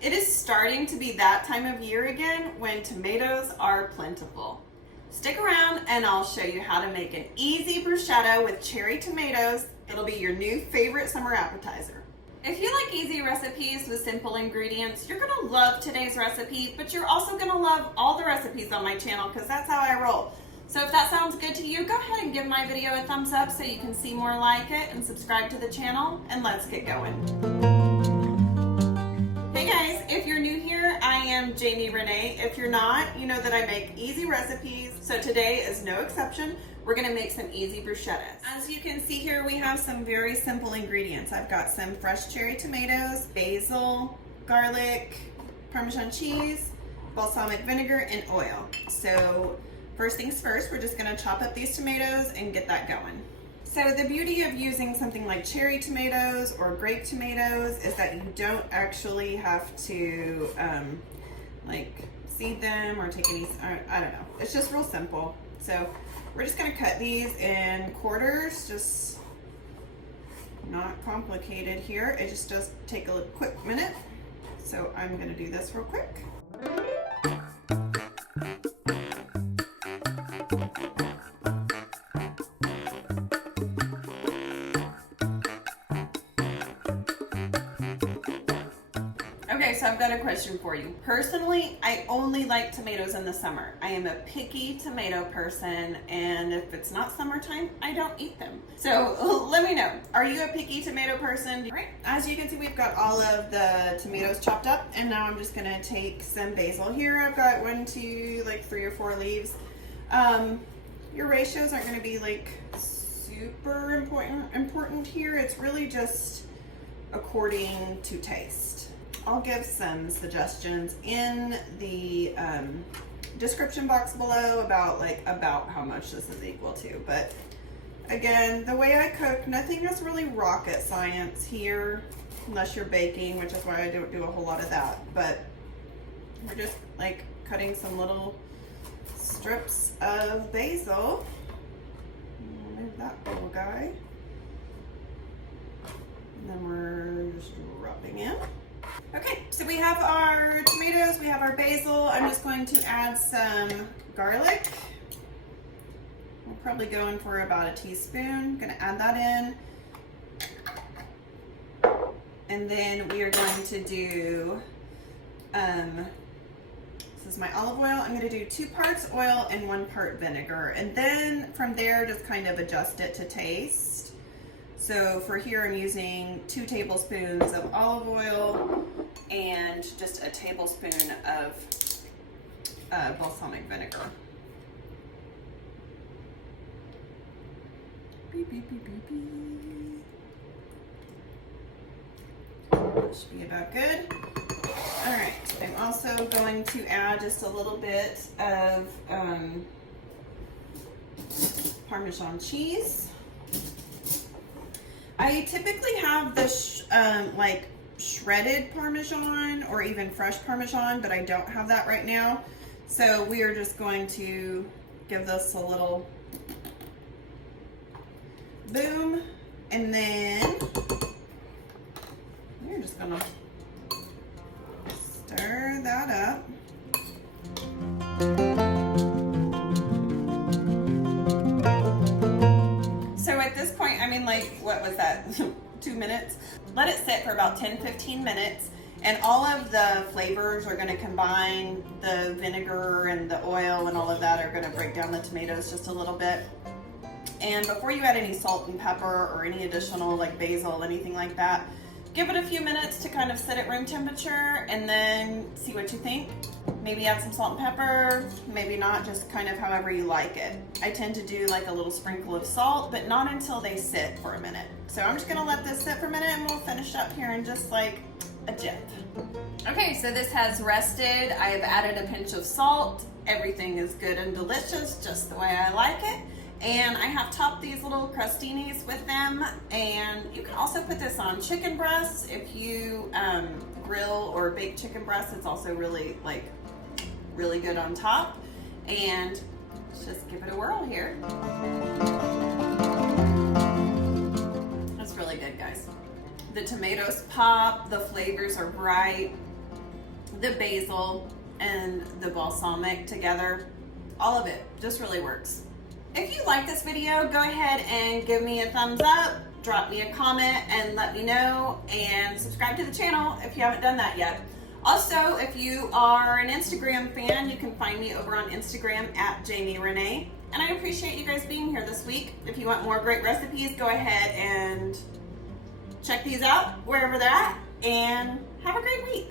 It is starting to be that time of year again when tomatoes are plentiful. Stick around and I'll show you how to make an easy bruschetta with cherry tomatoes. It'll be your new favorite summer appetizer. If you like easy recipes with simple ingredients, you're gonna love today's recipe, but you're also gonna love all the recipes on my channel because that's how I roll. So if that sounds good to you, go ahead and give my video a thumbs up so you can see more like it and subscribe to the channel, and let's get going. Hey guys, if you're new here, I am Riene. If you're not, you know that I make easy recipes, so today is no exception. We're gonna make some easy bruschettas. As you can see here, we have some very simple ingredients. I've got some fresh cherry tomatoes, basil, garlic, Parmesan cheese, balsamic vinegar, and oil. So first things first, we're just gonna chop up these tomatoes and get that going. So the beauty of using something like cherry tomatoes or grape tomatoes is that you don't actually have to like seed them or take any, I don't know. It's just real simple. So we're just gonna cut these in quarters, just not complicated here. It just does take a quick minute. So I'm gonna do this real quick. Okay, so I've got a question for you. Personally, I only like tomatoes in the summer. I am a picky tomato person, and if it's not summertime, I don't eat them. So let me know, are you a picky tomato person? All right, as you can see, we've got all of the tomatoes chopped up, and now I'm just gonna take some basil here. I've got 3 or 4 leaves. Your ratios aren't gonna be like super important here. It's really just according to taste. I'll give some suggestions in the description box below about how much this is equal to. But again, the way I cook, nothing is really rocket science here, unless you're baking, which is why I don't do a whole lot of that. But we're just like cutting some little strips of basil. Move that little guy. And then we're just dropping in. Okay, so we have our tomatoes, we have our basil. I'm just going to add some garlic. We're probably going for about a teaspoon. Gonna add that in. And then we are going to do, this is my olive oil. I'm gonna do 2 parts oil and 1 part vinegar. And then from there, just kind of adjust it to taste. So for here, I'm using 2 tablespoons of olive oil and just a tablespoon of balsamic vinegar. Beep, beep, beep, beep, beep. That should be about good. All right, I'm also going to add just a little bit of Parmesan cheese. I typically have this like shredded Parmesan or even fresh Parmesan, but I don't have that right now. So we are just going to give this a little boom, and then we're just gonna stir that up. So at this point, I mean, like, what was that, 2 minutes? Let it sit for about 10-15 minutes, and all of the flavors are gonna combine. The vinegar and the oil and all of that are gonna break down the tomatoes just a little bit. And before you add any salt and pepper or any additional like basil, anything like that, give it a few minutes to kind of sit at room temperature and then see what you think. Maybe add some salt and pepper, maybe not, just kind of however you like it. I tend to do like a little sprinkle of salt, but not until they sit for a minute. So I'm just gonna let this sit for a minute and we'll finish up here in just like a jiff. Okay, so this has rested. I have added a pinch of salt. Everything is good and delicious, just the way I like it. And I have topped these little crostinis with them. And you can also put this on chicken breasts. If you grill or bake chicken breasts, it's also really good on top. And let's just give it a whirl here. That's really good, guys. The tomatoes pop, the flavors are bright. the basil and the balsamic together. All of it just really works. If you like this video, go ahead and give me a thumbs up, drop me a comment and let me know, and subscribe to the channel if you haven't done that yet. Also, if you are an Instagram fan, you can find me over on Instagram at Riene. And I appreciate you guys being here this week. If you want more great recipes, go ahead and check these out wherever they're at, and have a great week.